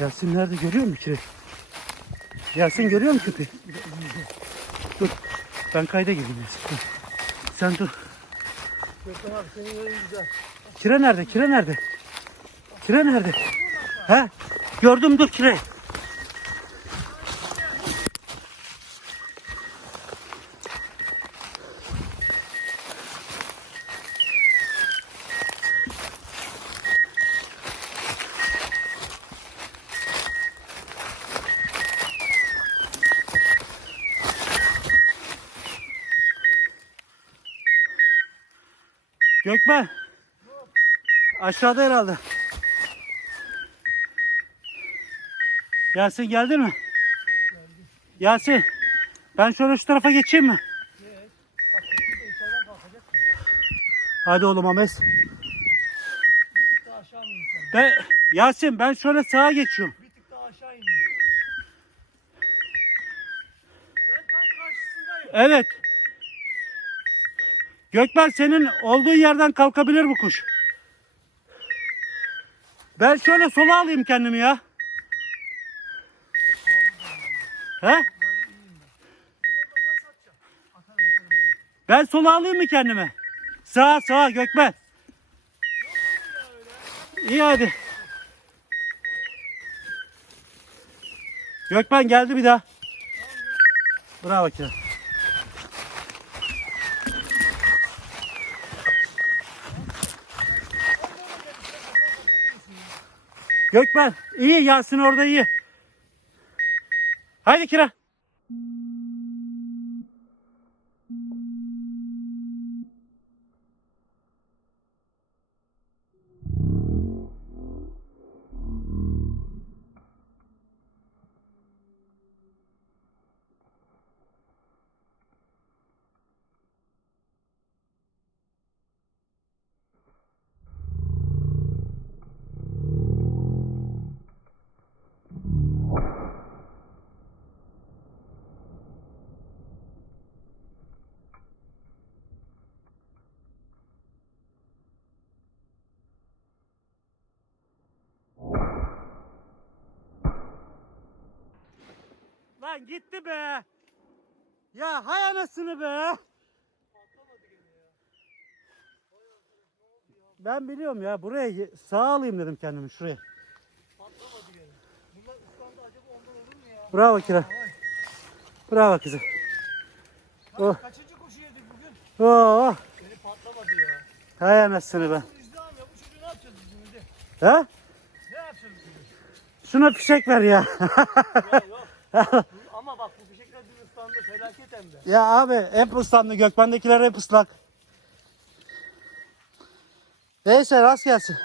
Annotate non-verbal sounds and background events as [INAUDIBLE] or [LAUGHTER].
Yasin nerede görüyor musun ki? Yasin görüyor musun köpeği? Dur. Ben kayda gireyim Yasin. Sen dur. Abi senin. Kire nerede? Kire nerede? Kire nerede? He? Gördüm dur kire. Gökmen. Aşağıda herhalde. Yasin geldin mi? Yasin. Ben şöyle şu tarafa geçeyim mi? Evet. Bak. Hadi oğlum Ames. Ben, Yasin ben şöyle sağa geçiyorum. Bir tık daha aşağı ineyim. Ben tam karşısındayım. Evet. Gökmen senin olduğun yerden kalkabilir bu kuş. Ben şöyle sola alayım kendimi ya. He? Ben. Sola alayım mı kendime? Sağa sağa Gökmen. İyi hadi. Gökmen geldi bir daha. Bravo Kiran. Gökmen iyi Yasin orada iyi. Haydi Kiran. Lan gitti be. Ya hay anasını be. Ben biliyorum ya buraya sağa alayım dedim kendimi şuraya. Patlamadı gene. Bunlar ıslandı acaba ondan olur mu ya? Bravo Kira. Bravo kızım. Oh. Kaçıncı kuşu yedik bugün? Oh. Beni patlamadı ya. Hay anasını be. İzdiham ya. Bu çocuğu ne yapacağız biz şimdi? Ha? Ne yapacağız biz? Şuna fişek ver ya. Ya yok. [LAUGHS] Ama bak bu fişekler dün ıslandı. Ya abi hep ıslandı. Gökbendekiler hep ıslak. Neyse rast gelsin.